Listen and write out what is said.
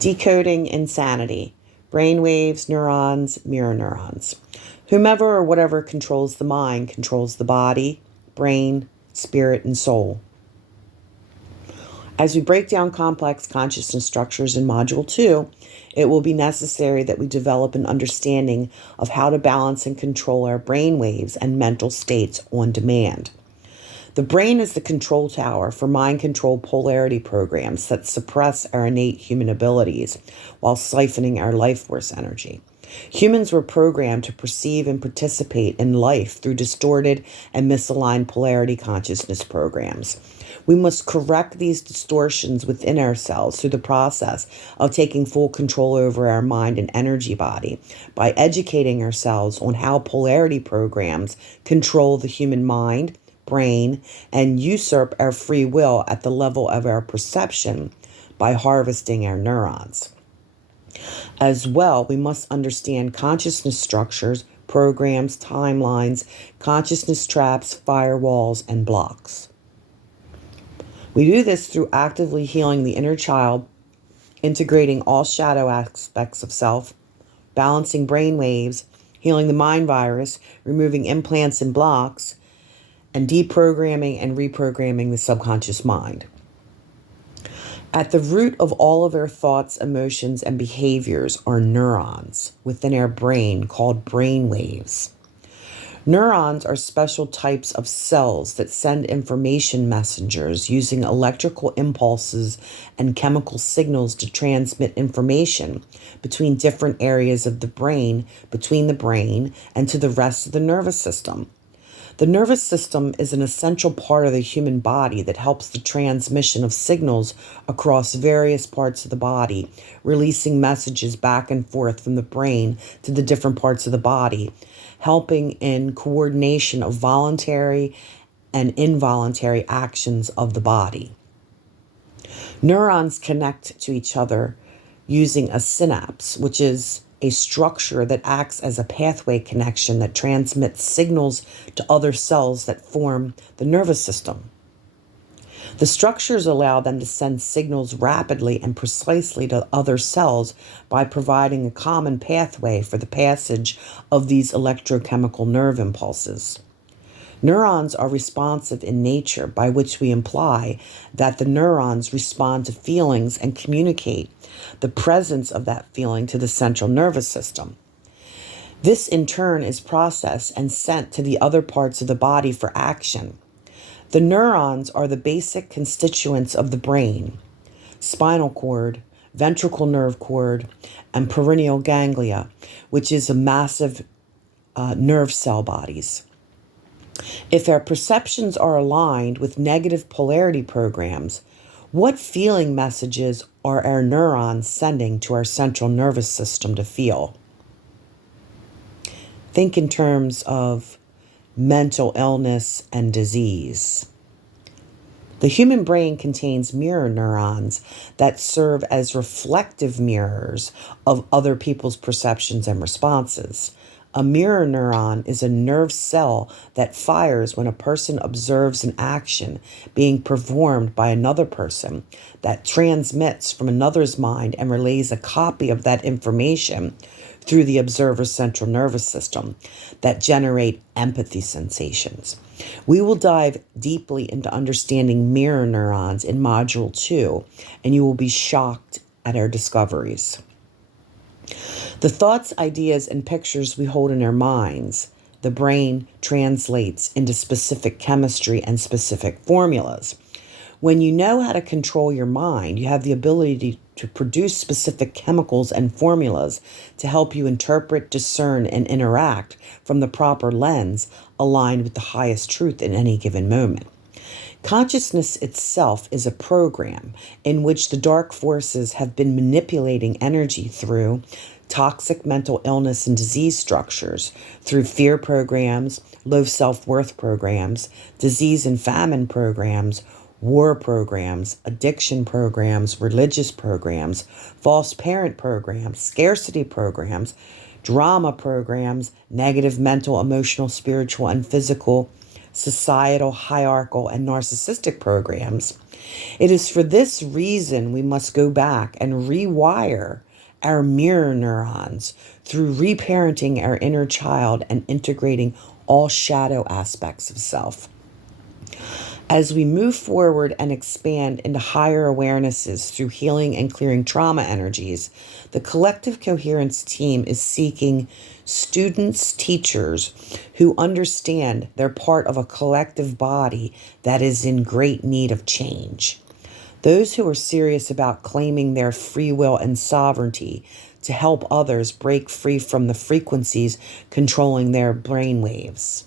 Decoding insanity. Brainwaves, neurons, mirror neurons. Whomever or whatever controls the mind controls the body, brain, spirit, and soul. As we break down complex consciousness structures in Module 2, it will be necessary that we develop an understanding of how to balance and control our brain waves and mental states on demand. The brain is the control tower for mind-controlled polarity programs that suppress our innate human abilities while siphoning our life force energy. Humans were programmed to perceive and participate in life through distorted and misaligned polarity consciousness programs. We must correct these distortions within ourselves through the process of taking full control over our mind and energy body by educating ourselves on how polarity programs control the human mind, brain, and usurp our free will at the level of our perception by harvesting our neurons. As well, we must understand consciousness structures, programs, timelines, consciousness traps, firewalls, and blocks. We do this through actively healing the inner child, integrating all shadow aspects of self, balancing brain waves, healing the mind virus, removing implants and blocks, and deprogramming and reprogramming the subconscious mind. At the root of all of our thoughts, emotions, and behaviors are neurons within our brain called brain waves. Neurons are special types of cells that send information messengers using electrical impulses and chemical signals to transmit information between different areas of the brain, between the brain, and to the rest of the nervous system. The nervous system is an essential part of the human body that helps the transmission of signals across various parts of the body, releasing messages back and forth from the brain to the different parts of the body, helping in coordination of voluntary and involuntary actions of the body. Neurons connect to each other using a synapse, which is a structure that acts as a pathway connection that transmits signals to other cells that form the nervous system. The structures allow them to send signals rapidly and precisely to other cells by providing a common pathway for the passage of these electrochemical nerve impulses. Neurons are responsive in nature, by which we imply that the neurons respond to feelings and communicate the presence of that feeling to the central nervous system. This in turn is processed and sent to the other parts of the body for action. The neurons are the basic constituents of the brain: spinal cord, ventricle nerve cord, and perineal ganglia, which is a massive nerve cell bodies. If our perceptions are aligned with negative polarity programs, what feeling messages are our neurons sending to our central nervous system to feel? Think in terms of mental illness and disease. The human brain contains mirror neurons that serve as reflective mirrors of other people's perceptions and responses. A mirror neuron is a nerve cell that fires when a person observes an action being performed by another person that transmits from another's mind and relays a copy of that information through the observer's central nervous system that generate empathy sensations. We will dive deeply into understanding mirror neurons in Module 2, and you will be shocked at our discoveries. The thoughts, ideas, and pictures we hold in our minds, the brain translates into specific chemistry and specific formulas. When you know how to control your mind, you have the ability to produce specific chemicals and formulas to help you interpret, discern, and interact from the proper lens aligned with the highest truth in any given moment. Consciousness itself is a program in which the dark forces have been manipulating energy through toxic mental illness and disease structures, through fear programs, low self-worth programs, disease and famine programs, war programs, addiction programs, religious programs, false parent programs, scarcity programs, drama programs, negative mental, emotional, spiritual, and physical societal, hierarchical, and narcissistic programs. It is for this reason we must go back and rewire our mirror neurons through reparenting our inner child and integrating all shadow aspects of self. As we move forward and expand into higher awarenesses through healing and clearing trauma energies, the Collective Coherence team is seeking students, teachers who understand they're part of a collective body that is in great need of change. Those who are serious about claiming their free will and sovereignty to help others break free from the frequencies controlling their brainwaves.